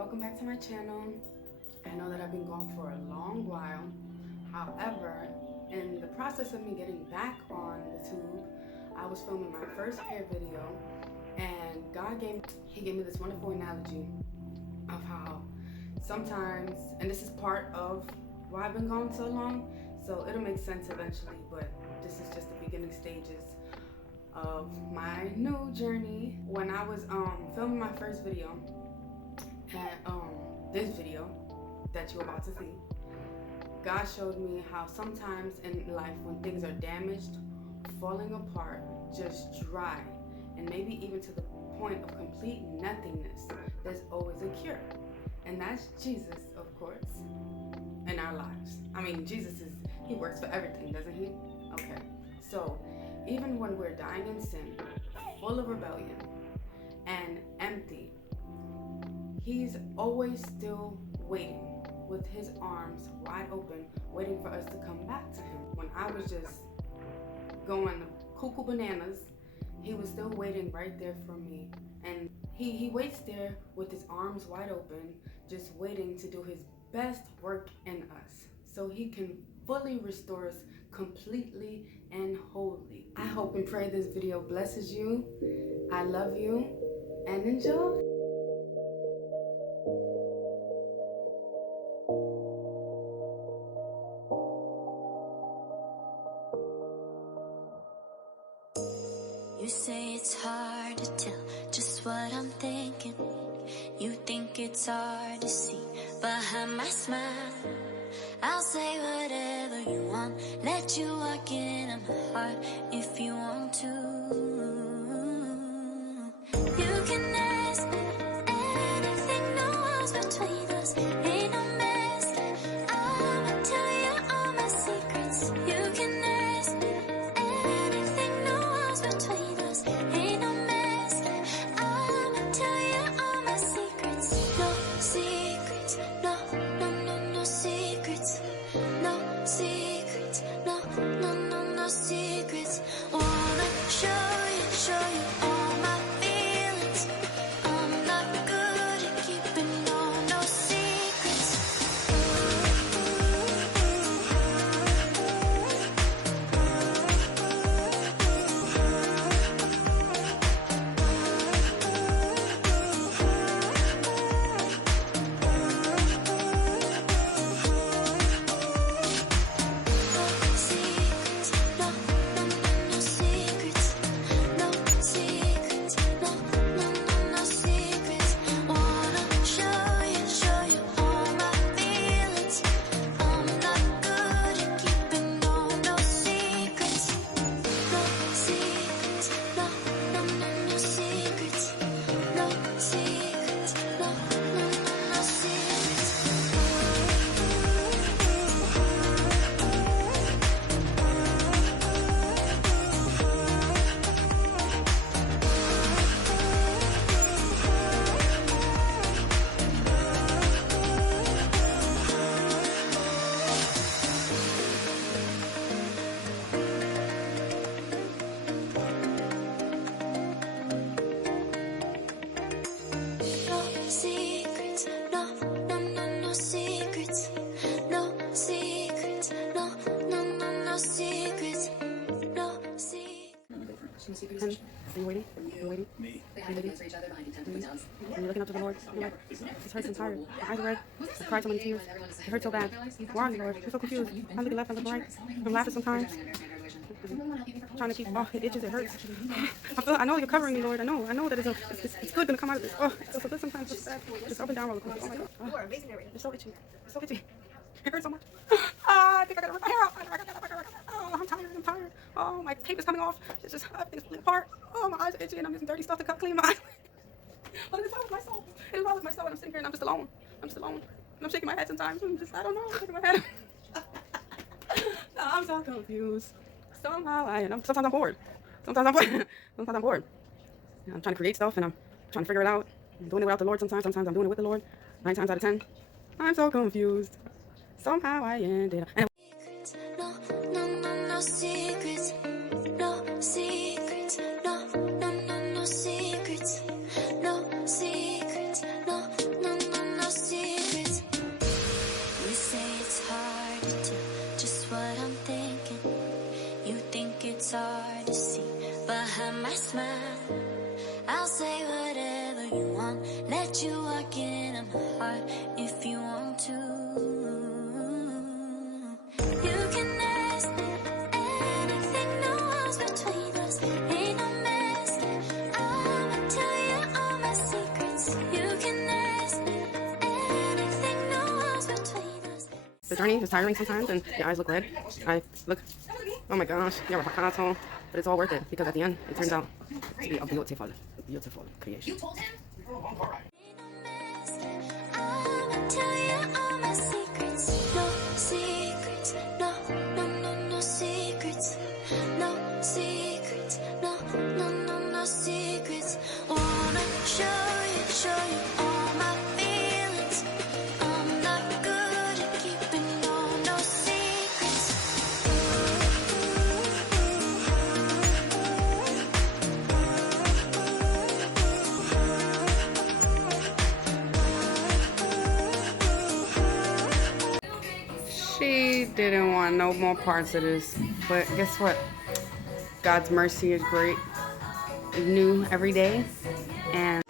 welcome back to my channel. I know that I've been gone for a long while. However, in the process of me getting back on the tube, I was filming my first hair video, and God gave me this wonderful analogy of how sometimes, and this is part of why I've been gone so long, so it'll make sense eventually, but this is just the beginning stages of my new journey. When I was filming my first video, and this video that you're about to see, God showed me how sometimes in life when things are damaged, falling apart, just dry, and maybe even to the point of complete nothingness, there's always a cure. And that's Jesus, of course, in our lives. I mean, he works for everything, doesn't he? Okay, so even when we're dying in sin, full of rebellion, and empty, he's always still waiting with his arms wide open, waiting for us to come back to him. When I was just going cuckoo bananas, he was still waiting right there for me. And he waits there with his arms wide open, just waiting to do his best work in us, so he can fully restore us completely and wholly. I hope and pray this video blesses you. I love you, and enjoy. You say it's hard to tell just what I'm thinking. You think it's hard to see behind my smile. I'll say whatever you want, let you walk into my heart if you want to. You can ask me anything, no walls between us, ain't no mess. I'ma tell you all my secrets. You can ask me anything, no walls between us, ain't no mess. I'ma tell you all my secrets. No secrets, no secrets. No secrets, no secrets. Wanna show you all my feelings. I'm not good at keeping no secrets. And are you waiting? Are you waiting? Me. Are you waiting? Are you looking up to the Lord? You're like, this hurts and tired. My eyes are red. I cried so many tears. It hurts so bad. Where are you, Lord? I'm so confused. I'm looking left, I look right. I'm laughing sometimes. I'm trying to keep, it itches, it hurts. I know you're covering me, Lord. I know that it's good gonna come out of this. Oh, it feels so good sometimes. It's bad. Just up and down roller coaster. Oh my God. Oh, it's so itchy. It's so itchy. It hurts so much. I think I gotta rip my hair out. Oh, I'm tired. Oh, my tape is coming off. It's just, everything's falling apart. Oh, my eyes are itchy and I'm using dirty stuff to clean my eyes. Oh, it is wrong with my soul. It is wrong with my soul. And I'm sitting here and I'm just alone. And I'm shaking my head sometimes. I don't know. I'm shaking my head. I'm so confused. Somehow sometimes I'm bored. Sometimes I'm bored. Yeah, I'm trying to create stuff and I'm trying to figure it out. I'm doing it without the Lord sometimes. Sometimes I'm doing it with the Lord. 9 times out of 10. I'm so confused. Somehow I ended up. No secrets. No secrets. No secrets. No secrets. No think it's hard to see behind my smile. I'll say whatever you want, let you walk into my heart if you want to. You can ask me anything, no walls between us, ain't no mess. I'ma tell you all my secrets. You can ask me anything, no walls between us. The journey is tiring sometimes and your eyes look red. I look, oh my gosh, you're avocado. But it's all worth it because at the end, it turns out to be a beautiful creation. Ain't no mess. I'ma tell you all my secrets. No secrets, no, no, no, no secrets. No secrets, no, no, no, no secrets. Wanna show you all my feelings. I'm not good at keeping no secrets. She didn't want no more parts of this, but guess what? God's mercy is great, new every day, and